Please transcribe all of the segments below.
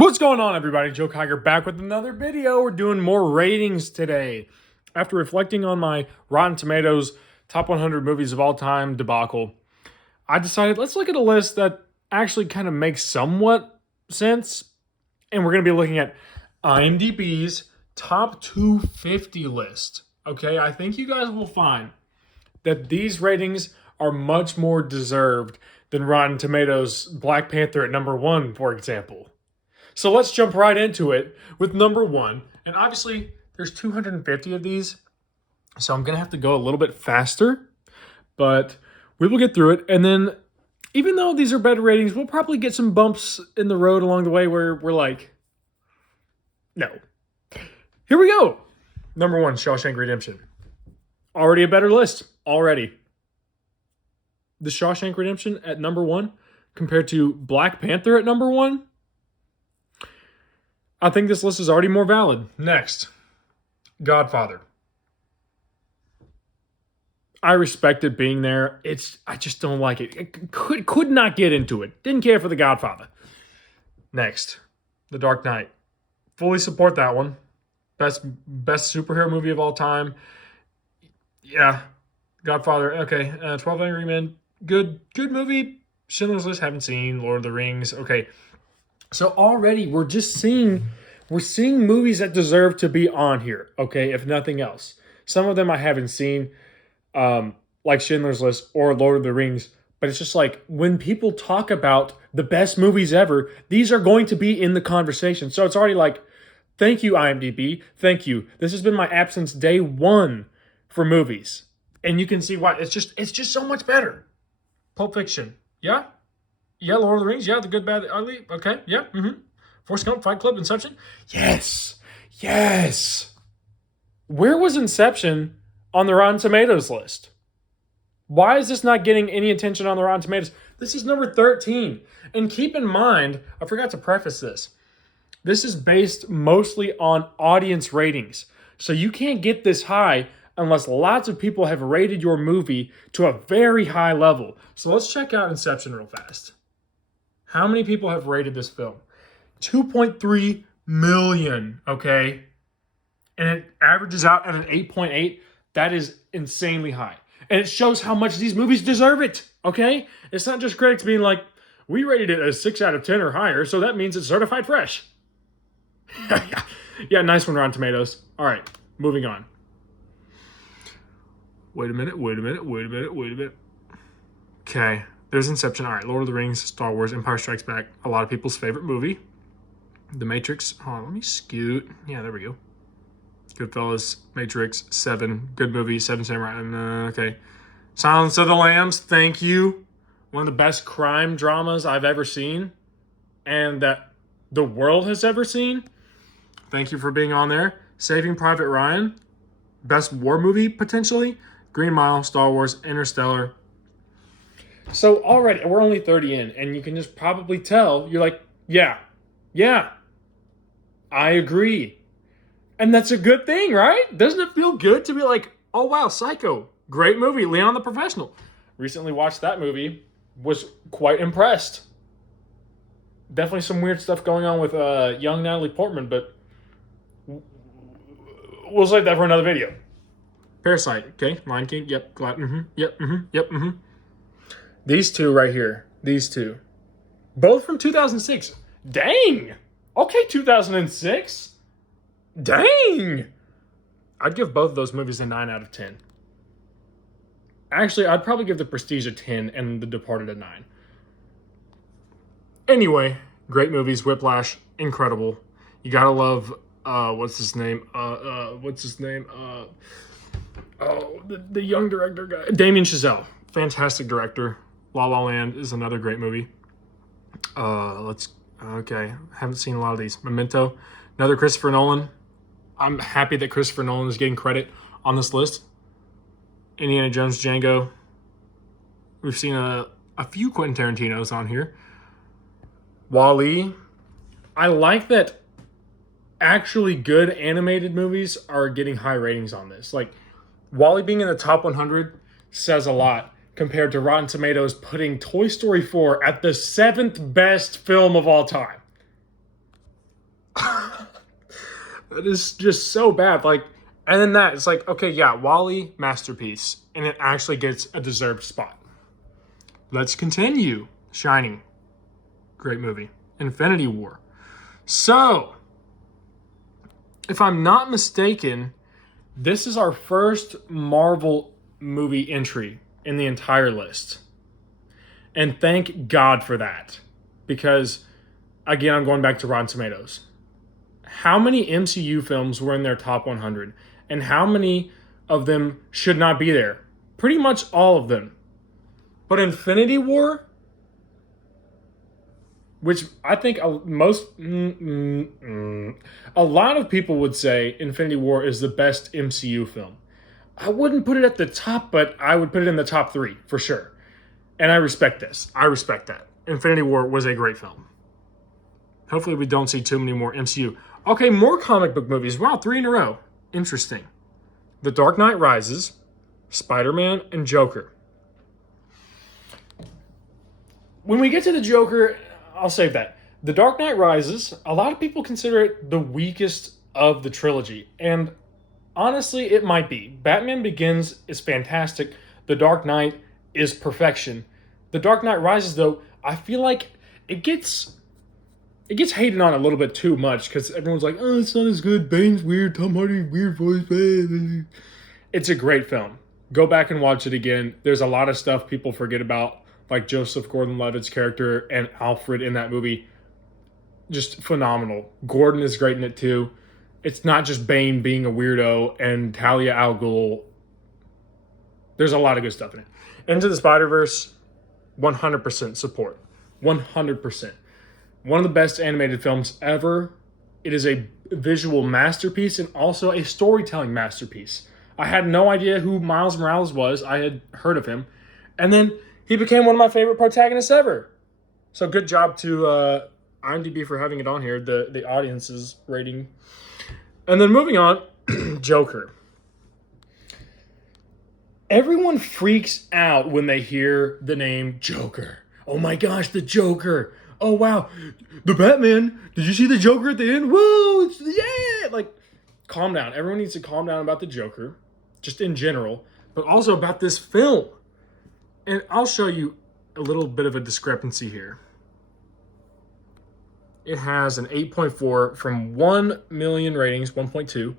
What's going on, everybody? Joe Kiger back with another video. We're doing more ratings today. After reflecting on my Rotten Tomatoes top 100 movies of all time debacle, I decided let's look at a list that actually kind of makes somewhat sense. And we're going to be looking at IMDb's top 250 list. Okay, I think you guys will find that these ratings are much more deserved than Rotten Tomatoes' Black Panther at number 1, for example. So let's jump right into it with number 1. And obviously, there's 250 of these, so I'm going to have to go a little bit faster. But we will get through it. And then, even though these are better ratings, we'll probably get some bumps in the road along the way where we're like, no. Here we go. Number 1, Shawshank Redemption. Already a better list. Already. The Shawshank Redemption at number 1 compared to Black Panther at number 1. I think this list is already more valid. Next, Godfather. I respect it being there. I just don't like it. I could not get into it. Didn't care for The Godfather. Next, The Dark Knight. Fully support that one. Best superhero movie of all time. Yeah, Godfather. Okay, 12 Angry Men. Good movie. Schindler's List, haven't seen. Lord of the Rings. Okay. So already we're seeing movies that deserve to be on here, okay, if nothing else. Some of them I haven't seen, like Schindler's List or Lord of the Rings, but it's just like when people talk about the best movies ever, these are going to be in the conversation. So it's already like, thank you, IMDb, thank you. This has been my app since day 1 for movies. And you can see why. It's just so much better. Pulp Fiction, yeah? Yeah, Lord of the Rings. Yeah, The Good, Bad, the Ugly. Okay, yeah. Forrest Gump, Fight Club, Inception. Yes. Where was Inception on the Rotten Tomatoes list? Why is this not getting any attention on the Rotten Tomatoes? This is number 13. And keep in mind, I forgot to preface this. This is based mostly on audience ratings. So you can't get this high unless lots of people have rated your movie to a very high level. So let's check out Inception real fast. How many people have rated this film? 2.3 million, okay? And it averages out at an 8.8. That is insanely high. And it shows how much these movies deserve it, okay? It's not just critics being like, we rated it a 6 out of 10 or higher, so that means it's certified fresh. Yeah, nice one, Rotten Tomatoes. All right, moving on. Wait a minute. Okay. There's Inception. All right, Lord of the Rings, Star Wars, Empire Strikes Back. A lot of people's favorite movie. The Matrix. Hold on, let me scoot. Yeah, there we go. Goodfellas, Matrix, 7. Good movie, 7 Samurai. Okay. Silence of the Lambs. Thank you. One of the best crime dramas I've ever seen. And that the world has ever seen. Thank you for being on there. Saving Private Ryan. Best war movie, potentially. Green Mile, Star Wars, Interstellar. So already, we're only 30 in, and you can just probably tell, you're like, yeah, I agree. And that's a good thing, right? Doesn't it feel good to be like, oh wow, Psycho, great movie, Leon the Professional. Recently watched that movie, was quite impressed. Definitely some weird stuff going on with young Natalie Portman, but we'll save that for another video. Parasite, okay, Lion King, yep, These two right here. These two. Both from 2006. Dang! Okay, 2006. Dang! I'd give both of those movies a 9 out of 10. Actually, I'd probably give The Prestige a 10 and The Departed a 9. Anyway, great movies. Whiplash, incredible. You gotta love, what's his name? The young director guy. Damien Chazelle. Fantastic director. La La Land is another great movie. Okay. Haven't seen a lot of these. Memento. Another Christopher Nolan. I'm happy that Christopher Nolan is getting credit on this list. Indiana Jones, Django. We've seen a few Quentin Tarantinos on here. WALL-E. I like that actually good animated movies are getting high ratings on this. Like, WALL-E being in the top 100 says a lot compared to Rotten Tomatoes putting Toy Story 4 at the 7th best film of all time. It is just so bad. Like, and then that it's like, okay, yeah, Wall-E, masterpiece, and it actually gets a deserved spot. Let's continue. Shining, great movie. Infinity War. So, if I'm not mistaken, this is our first Marvel movie entry in the entire list. And thank God for that. Because, again, I'm going back to Rotten Tomatoes. How many MCU films were in their top 100? And how many of them should not be there? Pretty much all of them. But Infinity War, which I think a lot of people would say Infinity War is the best MCU film. I wouldn't put it at the top, but I would put it in the top 3 for sure. And I respect this. I respect that. Infinity War was a great film. Hopefully we don't see too many more MCU. Okay, more comic book movies. Wow, 3 in a row. Interesting. The Dark Knight Rises, Spider-Man, and Joker. When we get to the Joker, I'll save that. The Dark Knight Rises, a lot of people consider it the weakest of the trilogy. And honestly, it might be. Batman Begins is fantastic. The Dark Knight is perfection. The Dark Knight Rises, though, I feel like it gets hated on a little bit too much because everyone's like, oh, it's not as good. Bane's weird. Tom Hardy, weird voice. It's a great film. Go back and watch it again. There's a lot of stuff people forget about, like Joseph Gordon-Levitt's character and Alfred in that movie. Just phenomenal. Gordon is great in it too. It's not just Bane being a weirdo and Talia al Ghul. There's a lot of good stuff in it. Into the Spider-Verse, 100% support. 100%. One of the best animated films ever. It is a visual masterpiece and also a storytelling masterpiece. I had no idea who Miles Morales was. I had heard of him. And then he became one of my favorite protagonists ever. So good job to IMDb for having it on here, the audience's rating. And then moving on, Joker. Everyone freaks out when they hear the name Joker. Oh my gosh, the Joker. Oh wow, the Batman. Did you see the Joker at the end? Whoa, yeah! Like, calm down. Everyone needs to calm down about the Joker, just in general, but also about this film. And I'll show you a little bit of a discrepancy here. It has an 8.4 from 1 million ratings, 1.2.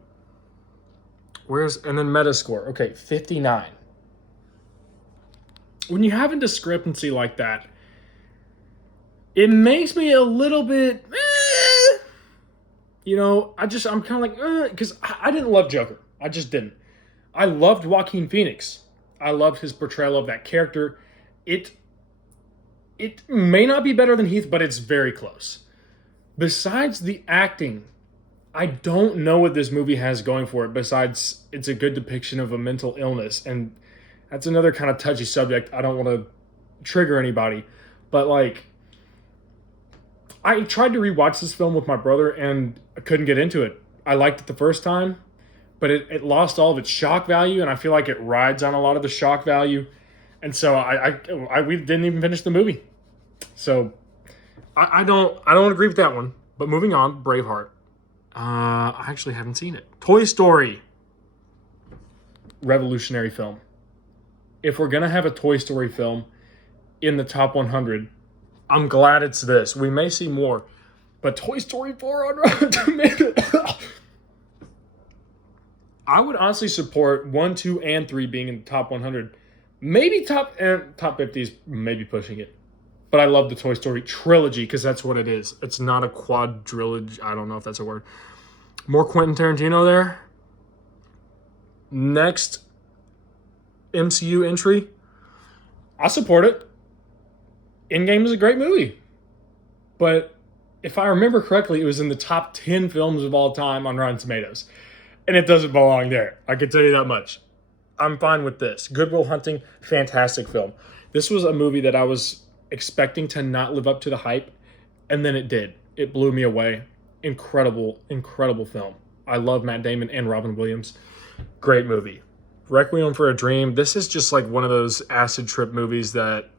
And then Metascore, okay, 59. When you have a discrepancy like that, it makes me a little bit, I'm kind of like, because I didn't love Joker. I just didn't. I loved Joaquin Phoenix. I loved his portrayal of that character. It may not be better than Heath, but it's very close. Besides the acting, I don't know what this movie has going for it besides it's a good depiction of a mental illness. And that's another kind of touchy subject. I don't want to trigger anybody. But, like, I tried to rewatch this film with my brother and I couldn't get into it. I liked it the first time, but it lost all of its shock value, and I feel like it rides on a lot of the shock value. And so we didn't even finish the movie. So I don't agree with that one. But moving on, Braveheart. I actually haven't seen it. Toy Story. Revolutionary film. If we're going to have a Toy Story film in the top 100, I'm glad it's this. We may see more. But Toy Story 4 on Rotten Tomatoes. I would honestly support 1, 2, and 3 being in the top 100. Maybe top 50 is maybe pushing it. But I love the Toy Story trilogy because that's what it is. It's not a quadrilogy. I don't know if that's a word. More Quentin Tarantino there. Next MCU entry. I support it. Endgame is a great movie. But if I remember correctly, it was in the top 10 films of all time on Rotten Tomatoes. And it doesn't belong there. I can tell you that much. I'm fine with this. Good Will Hunting, fantastic film. This was a movie that I was expecting to not live up to the hype, and then it did. It blew me away. Incredible, incredible film. I love Matt Damon and Robin Williams. Great movie. Requiem for a Dream. This is just like one of those acid trip movies that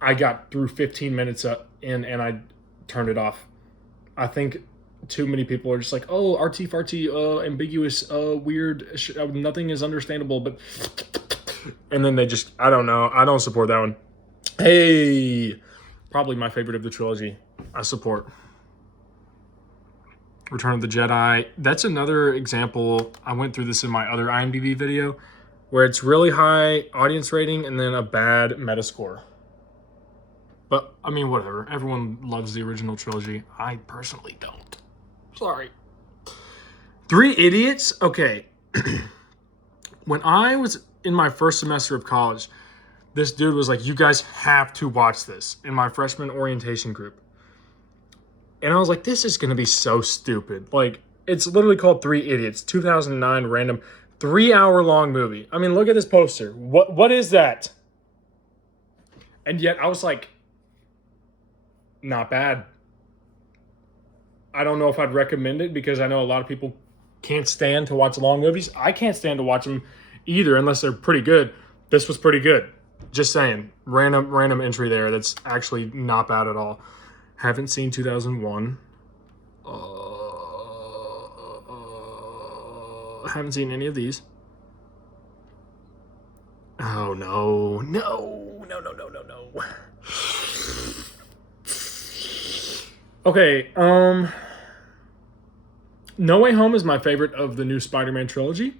I got through 15 minutes in and I turned it off. I think too many people are just like, oh, artsy fartsy, ambiguous, weird, nothing is understandable, but, and then they just, I don't know, I don't support that one. Hey, probably my favorite of the trilogy, I support Return of the Jedi. That's another example, I went through this in my other IMDb video, where it's really high audience rating and then a bad Metascore. But, I mean, whatever. Everyone loves the original trilogy. I personally don't. Sorry. Three Idiots? Okay. When I was in my first semester of college, this dude was like, you guys have to watch this in my freshman orientation group. And I was like, this is going to be so stupid. Like, it's literally called Three Idiots. 2009 random 3-hour-long movie. I mean, look at this poster. What is that? And yet I was like, not bad. I don't know if I'd recommend it because I know a lot of people can't stand to watch long movies. I can't stand to watch them either unless they're pretty good. This was pretty good. Just saying. Random entry there that's actually not bad at all. Haven't seen 2001. Haven't seen any of these. Oh, no. Okay, No Way Home is my favorite of the new Spider-Man trilogy.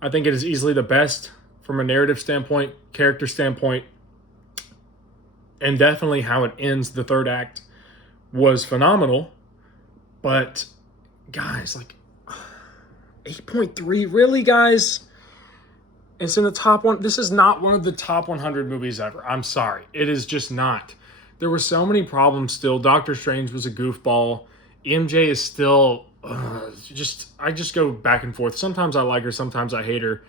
I think it is easily the best from a narrative standpoint, character standpoint, and definitely how it ends. The third act was phenomenal. But, guys, like, 8.3, really, guys? It's in the top one. This is not one of the top 100 movies ever. I'm sorry. It is just not. There were so many problems still. Doctor Strange was a goofball. MJ is still I just go back and forth. Sometimes I like her, sometimes I hate her.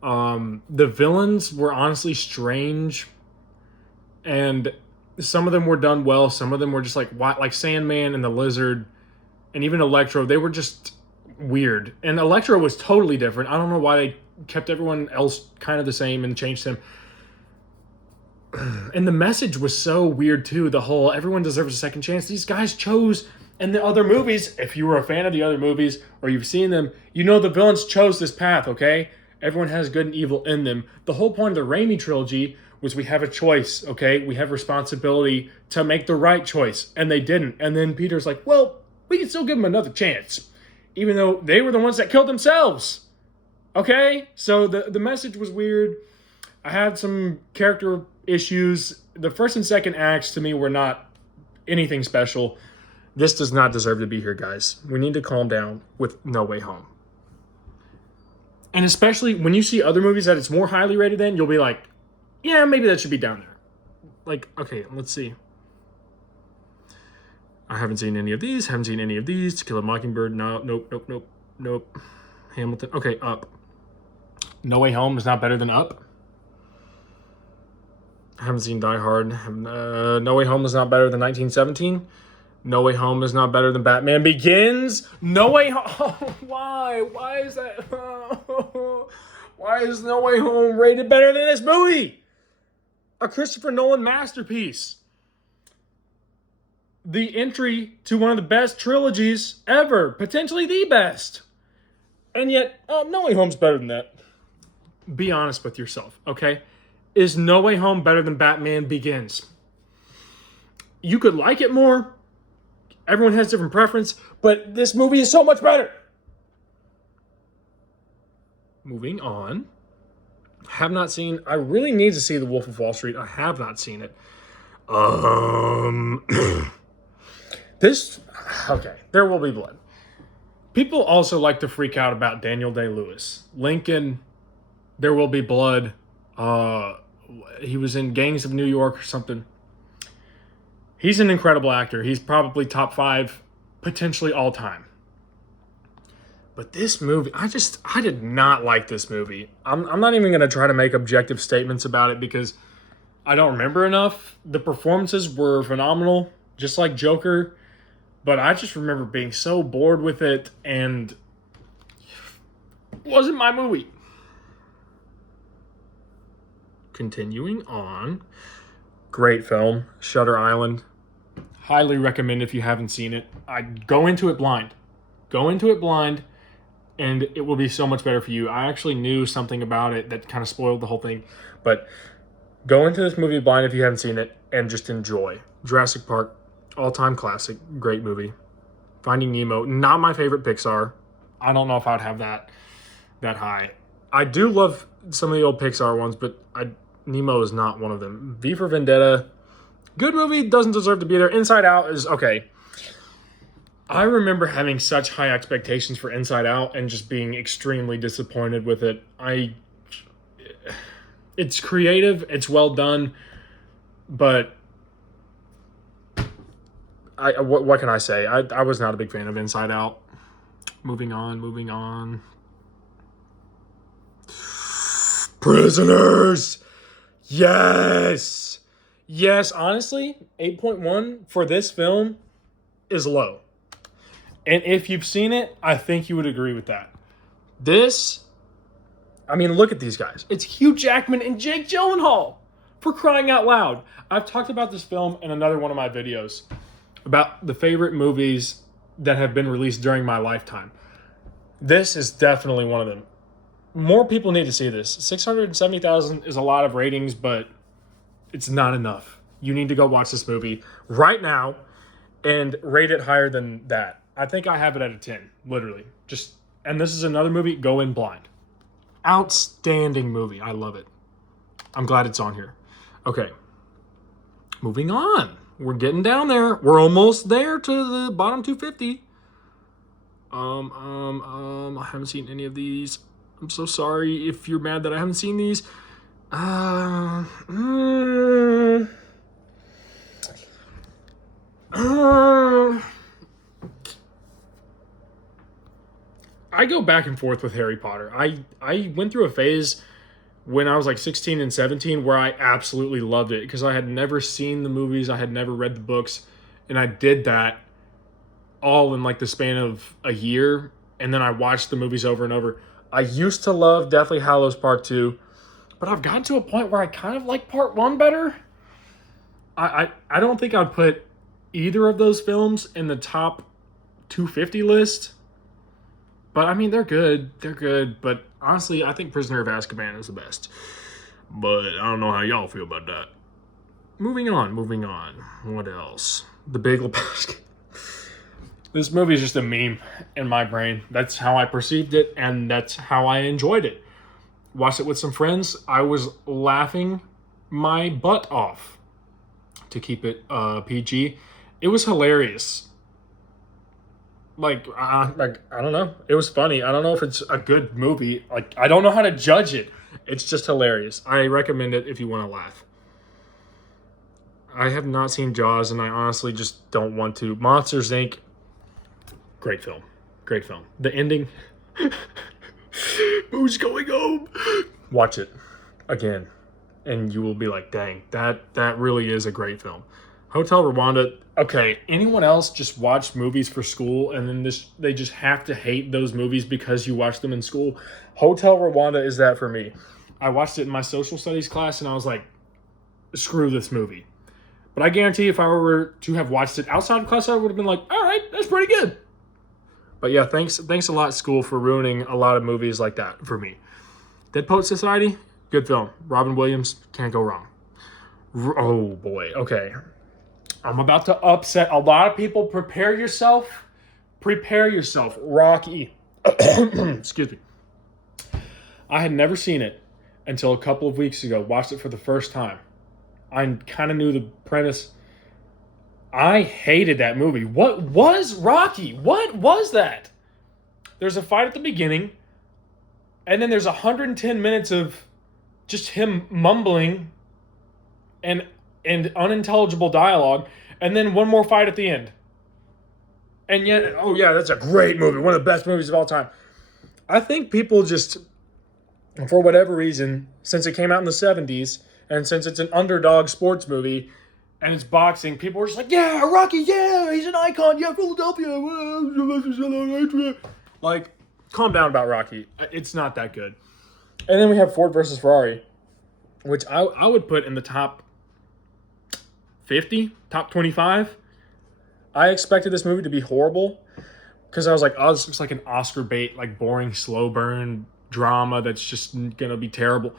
The villains were honestly strange, and some of them were done well. Some of them were just like Sandman and the Lizard, and even Electro. They were just weird. And Electro was totally different. I don't know why they kept everyone else kind of the same and changed him. And the message was so weird too. The whole everyone deserves a second chance. These guys chose in the other movies. If you were a fan of the other movies or you've seen them, you know the villains chose this path, okay? Everyone has good and evil in them. The whole point of the Raimi trilogy was we have a choice, okay? We have responsibility to make the right choice, and they didn't. And then Peter's like, well, we can still give them another chance, even though they were the ones that killed themselves, okay? So the message was weird. I had some character issues. The first and second acts to me were not anything special. This does not deserve to be here, guys. We need to calm down with No Way Home. And especially when you see other movies that it's more highly rated than, you'll be like, yeah, maybe that should be down there. Like, okay, let's see. I haven't seen any of these. Haven't seen any of these. To Kill a Mockingbird. No, nope. Hamilton. Okay, Up. No Way Home is not better than Up. I haven't seen Die Hard. No Way Home is not better than 1917. No Way Home is not better than Batman Begins. No Way Home. Why? Why is that? Why is No Way Home rated better than this movie? A Christopher Nolan masterpiece. The entry to one of the best trilogies ever. Potentially the best. And yet, No Way Home's better than that. Be honest with yourself, okay? Is No Way Home better than Batman Begins? You could like it more. Everyone has different preference, but this movie is so much better. Moving on. Have not seen. I really need to see The Wolf of Wall Street. I have not seen it. This. Okay. There Will Be Blood. People also like to freak out about Daniel Day-Lewis. Lincoln. There Will Be Blood. He was in Gangs of New York or something. He's an incredible actor. He's probably top 5, potentially all time. But this movie, I did not like this movie. I'm not even going to try to make objective statements about it because I don't remember enough. The performances were phenomenal, just like Joker. But I just remember being so bored with it and it wasn't my movie. Continuing on. Great film. Shutter Island. Highly recommend if you haven't seen it. I go into it blind. Go into it blind, and it will be so much better for you. I actually knew something about it that kind of spoiled the whole thing, but go into this movie blind if you haven't seen it and just enjoy. Jurassic Park, all-time classic, great movie. Finding Nemo, not my favorite Pixar. I don't know if I'd have that high. I do love some of the old Pixar ones, but Nemo is not one of them. V for Vendetta, good movie, doesn't deserve to be there. Inside Out is okay. I remember having such high expectations for Inside Out and just being extremely disappointed with it. It's creative, it's well done, but what can I say? I was not a big fan of Inside Out. Moving on. Prisoners! Yes! Yes, honestly, 8.1 for this film is low. And if you've seen it, I think you would agree with that. Look at these guys. It's Hugh Jackman and Jake Gyllenhaal, for crying out loud. I've talked about this film in another one of my videos about the favorite movies that have been released during my lifetime. This is definitely one of them. More people need to see this. 670,000 is a lot of ratings, but it's not enough. You need to go watch this movie right now and rate it higher than that. I think I have it at a 10, literally. And this is another movie, go in blind. Outstanding movie. I love it. I'm glad it's on here. Okay. Moving on. We're getting down there. We're almost there to the bottom 250. I haven't seen any of these. I'm so sorry if you're mad that I haven't seen these. I go back and forth with Harry Potter. I went through a phase when I was like 16 and 17 where I absolutely loved it because I had never seen the movies, I had never read the books, and I did that all in like the span of a year, and then I watched the movies over and over. I used to love Deathly Hallows Part 2, but I've gotten to a point where I kind of like Part 1 better. I don't think I'd put either of those films in the top 250 list. But, they're good. They're good. But, honestly, I think Prisoner of Azkaban is the best. But I don't know how y'all feel about that. Moving on. What else? The Big Lebowski. This movie is just a meme in my brain. That's how I perceived it, and that's how I enjoyed it. Watched it with some friends. I was laughing my butt off, to keep it PG. It was hilarious. I don't know. It was funny. I don't know if it's a good movie. I don't know how to judge it. It's just hilarious. I recommend it if you want to laugh. I have not seen Jaws, and I honestly just don't want to. Monsters, Inc. Great film. The ending. Who's going home? Watch it again, and you will be like, dang, that really is a great film. Hotel Rwanda. Okay, anyone else just watch movies for school and then they just have to hate those movies because you watch them in school? Hotel Rwanda is that for me. I watched it in my social studies class and I was like, screw this movie. But I guarantee if I were to have watched it outside of class, I would have been like, all right, that's pretty good. But yeah, thanks a lot, school, for ruining a lot of movies like that for me. Dead Poet Society, good film. Robin Williams, can't go wrong. Oh boy, okay. I'm about to upset a lot of people. Prepare yourself. Rocky. Excuse me. I had never seen it until a couple of weeks ago. Watched it for the first time. I kind of knew the premise. I hated that movie. What was Rocky? What was that? There's a fight at the beginning, and then there's 110 minutes of just him mumbling and unintelligible dialogue, and then one more fight at the end. And yet, oh yeah, that's a great movie. One of the best movies of all time. I think people just, for whatever reason, since it came out in the 70s, and since it's an underdog sports movie, and it's boxing, people are just like, yeah, Rocky, yeah, he's an icon, yeah, Philadelphia. Like, calm down about Rocky. It's not that good. And then we have Ford versus Ferrari, which I would put in the top 50, top 25. I expected this movie to be horrible because I was like, oh, this looks like an Oscar bait, like boring, slow burn drama that's just gonna be terrible.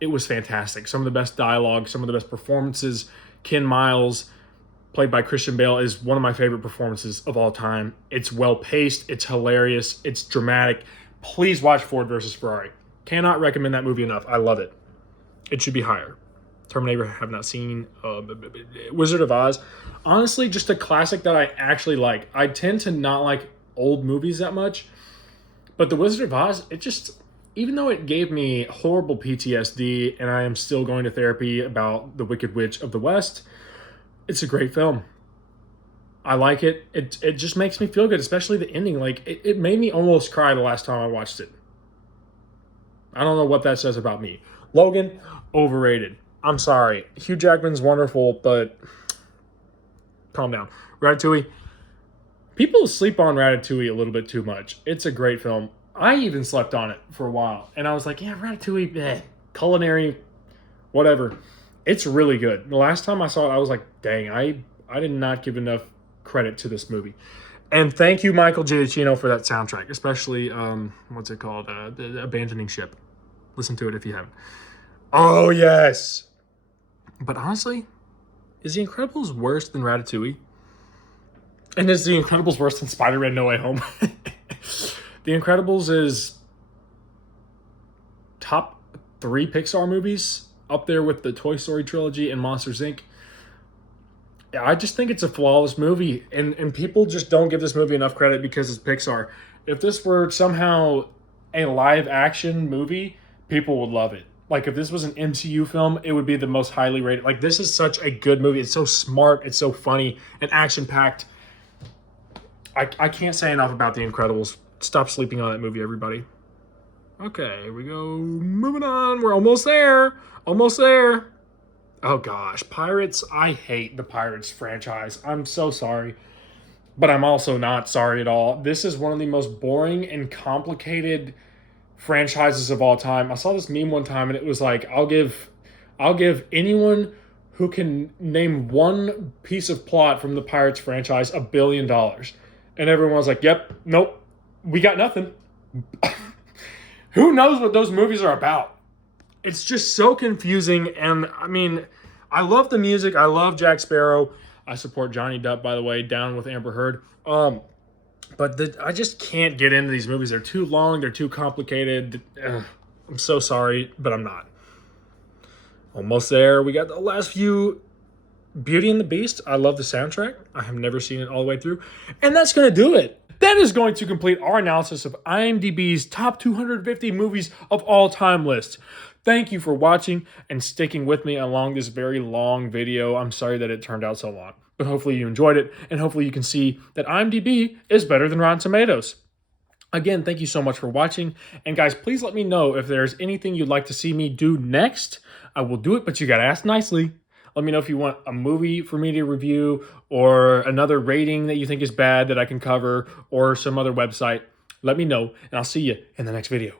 It was fantastic. Some of the best dialogue, some of the best performances. Ken Miles, played by Christian Bale, is one of my favorite performances of all time. It's well paced, it's hilarious, it's dramatic. Please watch Ford versus Ferrari. Cannot recommend that movie enough. I love it. It should be higher. Terminator, have not seen. Wizard of Oz, honestly, just a classic that I actually like. I tend to not like old movies that much, but The Wizard of Oz, it just, even though it gave me horrible PTSD and I am still going to therapy about the Wicked Witch of the West, it's a great film. I like it. It just makes me feel good, especially the ending. Like, it made me almost cry the last time I watched it. I don't know what that says about me. Logan, overrated. I'm sorry. Hugh Jackman's wonderful, but calm down. Ratatouille. People sleep on Ratatouille a little bit too much. It's a great film. I even slept on it for a while. And I was like, yeah, Ratatouille, culinary, whatever. It's really good. The last time I saw it, I was like, dang, I did not give enough credit to this movie. And thank you, Michael Giacchino, for that soundtrack, especially, what's it called? The Abandoning Ship. Listen to it if you haven't. Oh, yes. But honestly, is The Incredibles worse than Ratatouille? And is The Incredibles worse than Spider-Man No Way Home? The Incredibles is top 3 Pixar movies, up there with the Toy Story trilogy and Monsters, Inc. I just think it's a flawless movie, and people just don't give this movie enough credit because it's Pixar. If this were somehow a live-action movie, people would love it. Like, if this was an MCU film, it would be the most highly rated. Like, this is such a good movie. It's so smart. It's so funny and action-packed. I can't say enough about The Incredibles. Stop sleeping on that movie, everybody. Okay, here we go. Moving on. We're almost there. Almost there. Oh, gosh. Pirates. I hate the Pirates franchise. I'm so sorry. But I'm also not sorry at all. This is one of the most boring and complicated franchises of all time. I saw this meme one time and it was like, I'll give anyone who can name one piece of plot from the Pirates franchise $1 billion. And everyone was like, yep, nope, we got nothing. Who knows what those movies are about? It's just so confusing. And I mean, I love the music. I love Jack Sparrow. I support Johnny Depp, by the way, down with Amber Heard. But I just can't get into these movies. They're too long. They're too complicated. I'm so sorry, but I'm not. Almost there. We got the last few. Beauty and the Beast. I love the soundtrack. I have never seen it all the way through. And that's going to do it. That is going to complete our analysis of IMDb's top 250 movies of all time list. Thank you for watching and sticking with me along this very long video. I'm sorry that it turned out so long, but hopefully you enjoyed it, and hopefully you can see that IMDb is better than Rotten Tomatoes. Again, thank you so much for watching, and guys, please let me know if there's anything you'd like to see me do next. I will do it, but you gotta ask nicely. Let me know if you want a movie for me to review, or another rating that you think is bad that I can cover, or some other website. Let me know, and I'll see you in the next video.